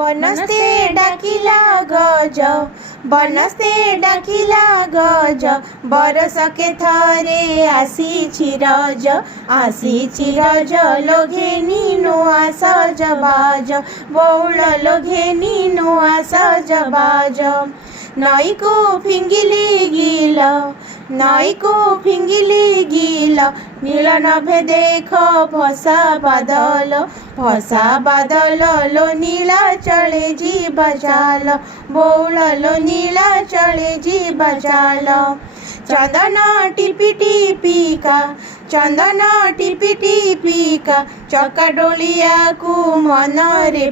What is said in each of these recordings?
बनस्ते डाकिला गज बनस्ते डाकिला गज बरसके थरे आसीछि रज लोघेनी नुआ सजबाज बौल लोघेनी नुआ सजबाज नई को फिंगिली गिल नील नभे देख भसा बादल लो नीला चले जी बजाल बौल लो नीला चले जी बजाल चंदन टिपी टिपी का चका डोलिया को मन रे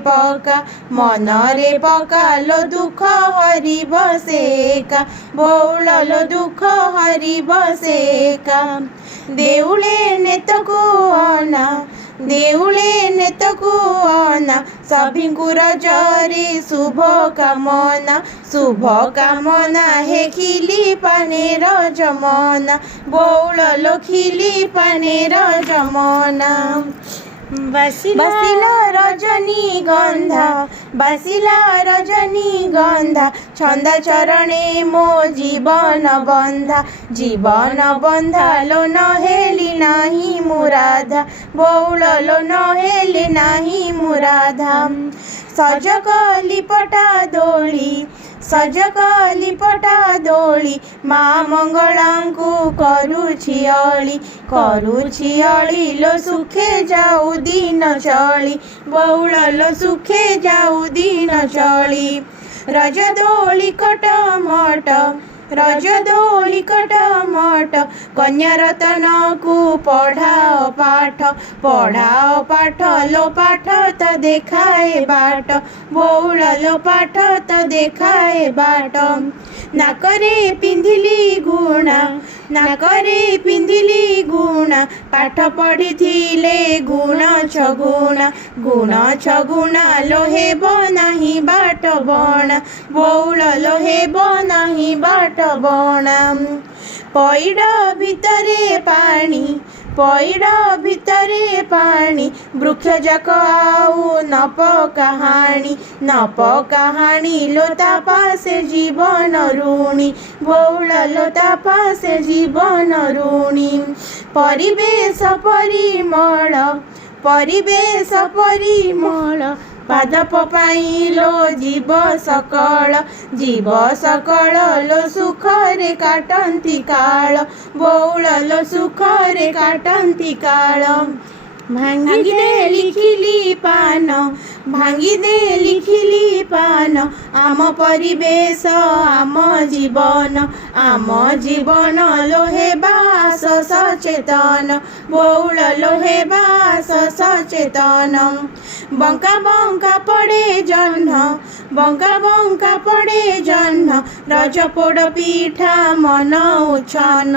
पका लो दुख हरि बसेका बौल लो दुख हरि बसेका देउले नेतको अना सभिंकु रजरे शुभ कामना हे खिली पानेर जमना बौल लो खिली पानेर जमना बसिला रजनी छंद चरणे मो जीवन बंधा लो नहेली नाही मुराधा बौल लो नहेली नाही मुराधा सजकली पटा दोली माँ मंगला को करुछि अली लो सुखे जाऊ दिन चली बौल लो सुखे जाऊ दिन चली रजदोली कटमट कन्या रतन को पढ़ाओ पाठ लो पाठ तो देखाए बाट बौल लो पाठ तो देखाए बाट नाकरे पिंधिली गुणा पाठ पढ़ी थिले गुण छगुणा लो हेब नाही बाट बणा बौल लो हेब नाही बाट बणा पैड भितरे पानी वृक्ष जाक आउ नप कहानी लो तापासे जीवन ऋणी बौल लो तापासे जीवन ऋणी परिवेश परिमल पादप पाइलो जीव सकल लो सुखरे काटंती काल बौल लो सुखरे काटंती काल भांगी दे लिखिली पान आम परिवेश आम जीवन लो हेबास सचेतन बौल लो हेबास सचेतन बंका पड़े जह्न रज पोड़ पीठा मन उछन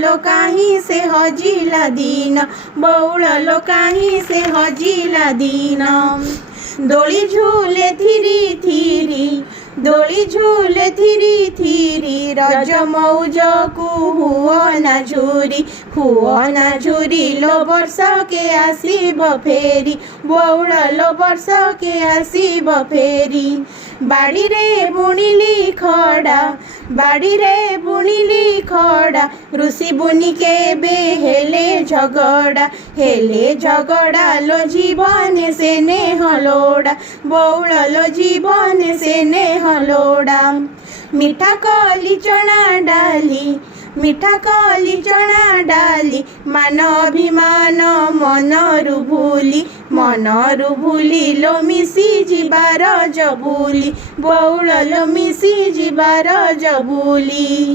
लो काही से हजिला दीन बौल लो काही से हजिला दीन दोली झूले थीरी रज मौज को हुओ ना झूरी लो वर्ष के आसीब फेरी बौल लो वर्ष के आसीब फेरी बाड़ी रे बुणिली खड़ा ऋषि बुनी के बे हेले झगड़ा लो जीवन से नेह लोड़ा बौल लो जीवन से नेह लोड़ा मीठा कली चना डाली मान अभिमान मनरु भूली लो मिसी जीवार जबूली बौल लो मिसी जीवार जबूली।